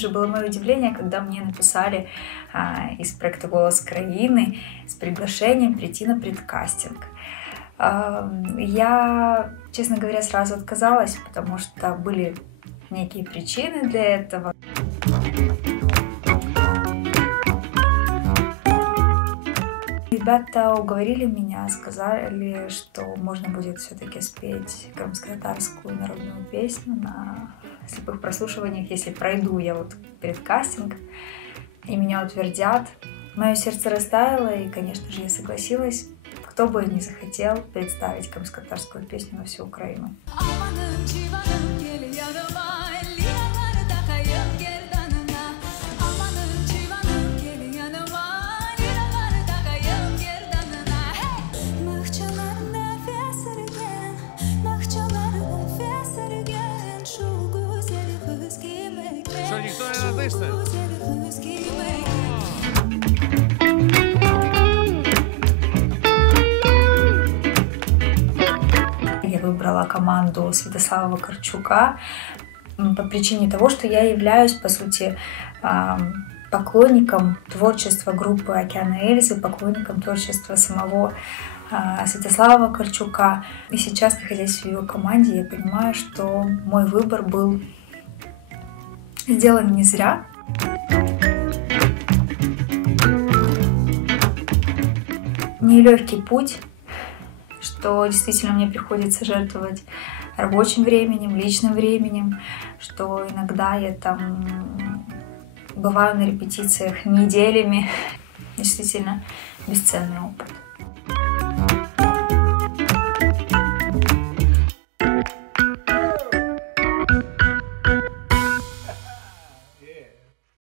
же было мое удивление, когда мне написали из проекта «Голос Краины» с приглашением прийти на предкастинг. Я, честно говоря, сразу отказалась, потому что были некие причины для этого. Ребята уговорили меня, сказали, что можно будет все-таки спеть крымско-татарскую народную песню на слепых прослушиваниях, если пройду я вот предкастинг, и меня утвердят. Мое сердце растаяло, и, конечно же, я согласилась. Кто бы не захотел представить крымско-татарскую песню на всю Украину. Что, никто не надышится? Я выбрала команду Святослава Вакарчука по причине того, что я являюсь, по сути, поклонником творчества группы «Океан Эльзы», поклонником творчества самого Святослава Вакарчука. И сейчас, находясь в его команде, я понимаю, что мой выбор был сделан не зря. Нелегкий путь, что действительно мне приходится жертвовать рабочим временем, личным временем, что иногда я там бываю на репетициях неделями. Действительно бесценный опыт.